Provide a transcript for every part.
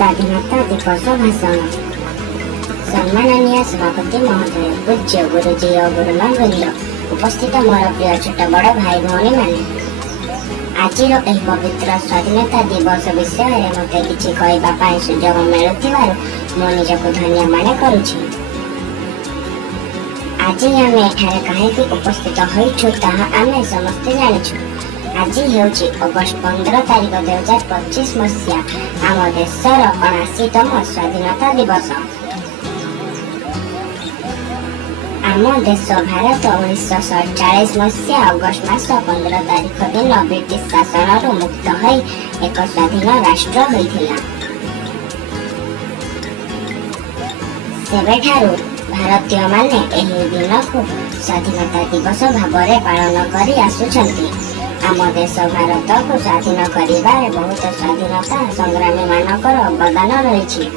स्वाधीनता दिवस भाषण। सम्माननीय सभापति महोदय, पूज्य गुरुजी और गुरुमान वृंद, उपस्थित मोर प्रिय छोट बड़ भाई भौणी मैंने, आज पवित्र स्वाधीनता दिवस विषय में मत कि कहवाई सुजोग मिलुथिबारु मो निजको धन्य मन करुछि। आज आम एठारे कहीं उपस्थित होइछु ताहा आमे समस्ते जानिछु। आज हेउछि अगस्त 15 तारिख 2025 मसीहा आम देशर 79तम स्वाधीनता दिवस। आम देश भारत 1947 मसीहा अगस्त मास 15 तारिख दिन ब्रिटिश शासन मुक्त हो एक स्वाधीन राष्ट्र होइथिला। सेबेठारु भारतीय माने एही दिन को स्वाधीनता दिवस भाव में पालन करी आसुछंती। आम देश भारत को स्वाधीन करिबारे बहुत स्वाधीनता संग्रामी मानकर अवदान रही।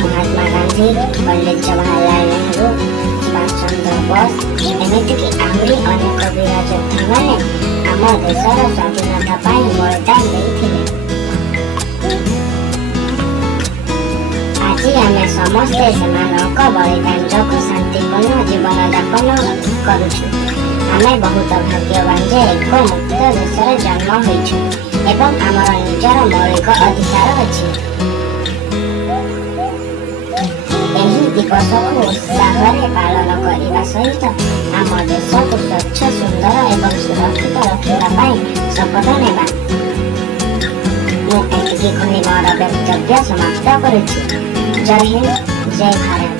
महात्मा गांधी, पंडित जवाहरलाल नेहरू, सुभाष चंद्र बोस एमतीक आहरी अनेक वीर योद्धा मैंने आम देशर स्वाधीनता बलिदान देथिले। आज आम समस्ते सेमानक बलिदान जोगु शांतिपूर्ण जीवन यापन करुछु। आमे बहुत भाग्यवान जे एक मुक्त देशर जन्म होइछु एवं आमर निजर मौलिक अधिकार अछि। एही दिवस को उत्साह पालन करने सहित आम देश को स्वच्छ, सुंदर एवं सुरक्षित रखा शपथ नेबा। मोर वक्तव्य समाप्त करुछि। जय हिंद, जय भारत।